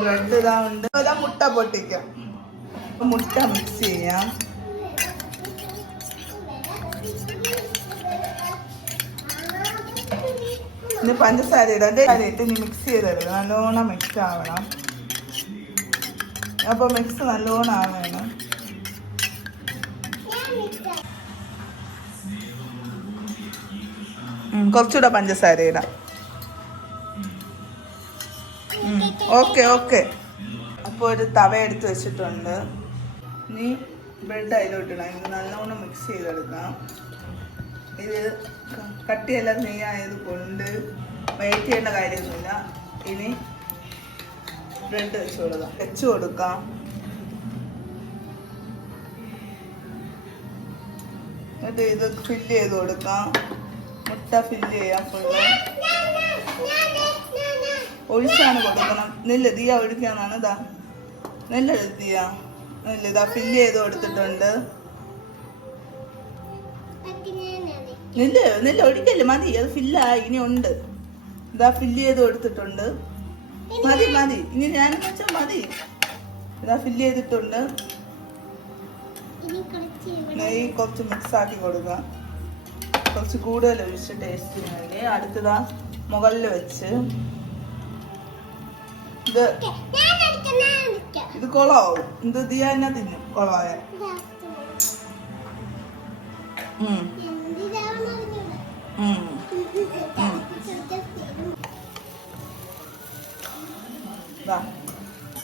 Bread ഇതാ ഉണ്ട്. ഇതാ മുട്ട പൊട്ടിക്കാം. മുട്ട മിക്സ് ചെയ്യാം. ഇനി പഞ്ചസാര ഇടാം. ഇട്ട് ഇനി മിക്സ് ചെയ്തെടുക്കണം. നല്ലോണം മിക്സ് ആവണം. അപ്പൊ മിക്സ് നല്ലോണം ആവണം. കുറച്ചുകൂടെ പഞ്ചസാര ഇടാം. Okay okay. അപ്പോൾ ഒരു തവ എടുത്ത് വെച്ചിട്ടുണ്ട്. ഇനി ബ്രെഡ് അതിലോട്ടിടാം. ഇത് നല്ലോണം മിക്സ് ചെയ്തെടുക്കാം. ഇത് കട്ടിയെല്ലാം നെയ്യായത് കൊണ്ട് വെയിറ്റ് ചെയ്യേണ്ട കാര്യമൊന്നുമില്ല. ഇനി ബ്രെഡ് വെച്ച് കൊടുക്കാം. എന്നിട്ട് ഇത് ഫില്ല് ചെയ്ത് കൊടുക്കാം. മുട്ട ഫില്ല് ചെയ്യാം. ഫുള്ള് ഒഴിച്ചാണ് കൊടുക്കണം. നെല്ല് തീയ ഒഴിക്കാന്നാണ്. ഇതാ നെല്ല് തീയ നെല്ല് ഇതാ ഫില്ല് ചെയ്ത് കൊടുത്തിട്ടുണ്ട്. നെല്ല് ഒഴിക്കല്ലേ, മതി. അത് ഫില്ലായി. ഇനി ഉണ്ട്. ഇതാ ഫില്ല് ചെയ്ത് കൊടുത്തിട്ടുണ്ട്. മതി മതി. ഇനി ഞാൻ വെച്ചാൽ മതി. ഇതാ ഫില്ല് ചെയ്തിട്ടുണ്ട്. നെയ്യ് കുറച്ച് മിക്സ് ആക്കി കൊടുക്കാം. കുറച്ച് കൂടുതൽ ഒഴിച്ച് ടേസ്റ്റിന് വേണ്ടി. അടുത്തതാ മുകളിൽ വെച്ച് ഇത് കൊളാവും. ഇത് ദിയാന തിന്നും കൊളായ.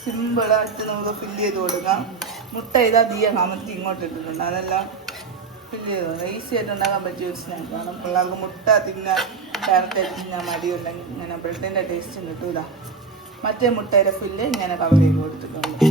സിമ്പിളായിട്ട് നമുക്ക് ഫില്ല് ചെയ്ത് കൊടുക്കാം. മുട്ട ഇതാ ദിയ കമത്തി ഇങ്ങോട്ട് ഇട്ടിട്ടുണ്ട്. അതെല്ലാം ഫില്ല് ചെയ്ത് ഈസി ആയിട്ട് ഉണ്ടാക്കാൻ പറ്റിയ ഒരു സ്നാക്കാണ്. പിള്ളേർക്ക് മുട്ട തിന്നാൻ ഡയറക്റ്റായിട്ട് തിന്നാൻ മടിയുണ്ടെങ്കിൽ ഇങ്ങനെ ബ്രെഡിൻ്റെ ടേസ്റ്റും കിട്ടൂല. മറ്റേ മുട്ടയുടെ ഫില്ല് ഇങ്ങനെ കവർ ചെയ്ത് കൊടുത്തിട്ടുണ്ട്.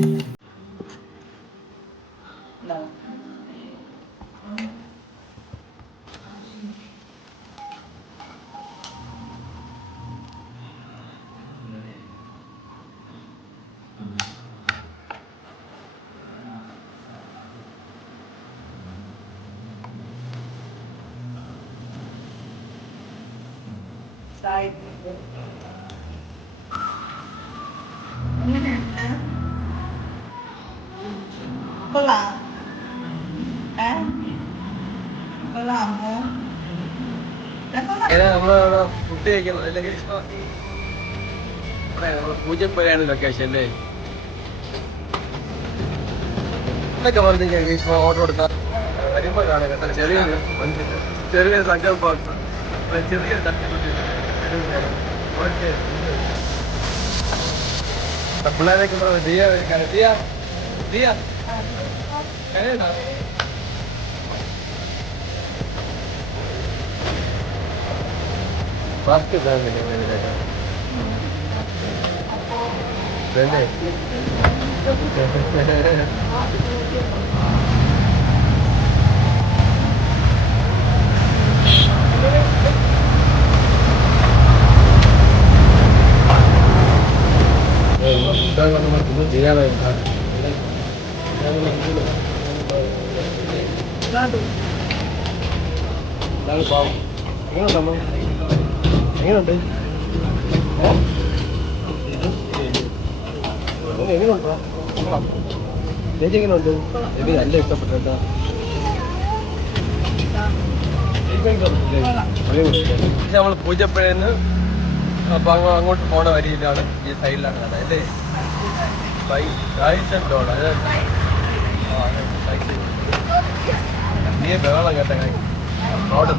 കൊള്ളാം. കൊള്ളാമോ? നമ്മളവിടെ ഫുഡ് കഴിക്കണം. അല്ലെങ്കിൽ പൂജപ്പുരയാണ് ലൊക്കേഷൻ അല്ലേ? എന്നൊക്കെ പറഞ്ഞു ഓർഡർ കൊടുത്താൽ വരുമ്പോ കാണാം കേട്ടോ. ചെറിയ സങ്കല്പം, ചെറിയ പിള്ളേരൊക്കെ ദിയ ദിയ ദിയ ഫാസ്റ്റ് എങ്ങനെയുണ്ട്? എങ്ങനെയുണ്ടോ ചേച്ചി? എങ്ങനെയുണ്ട്? എനിക്ക് നല്ല ഇഷ്ടപ്പെട്ടു. നമ്മൾ പൂജപ്പുഴന്ന് അപ്പൊ അങ്ങോട്ട് പോണ വരിയിലാണ്. ഈ സൈഡിലാണ് കഥ അല്ലേ? നീ ബഹളം കേട്ടെ. നോട്ട്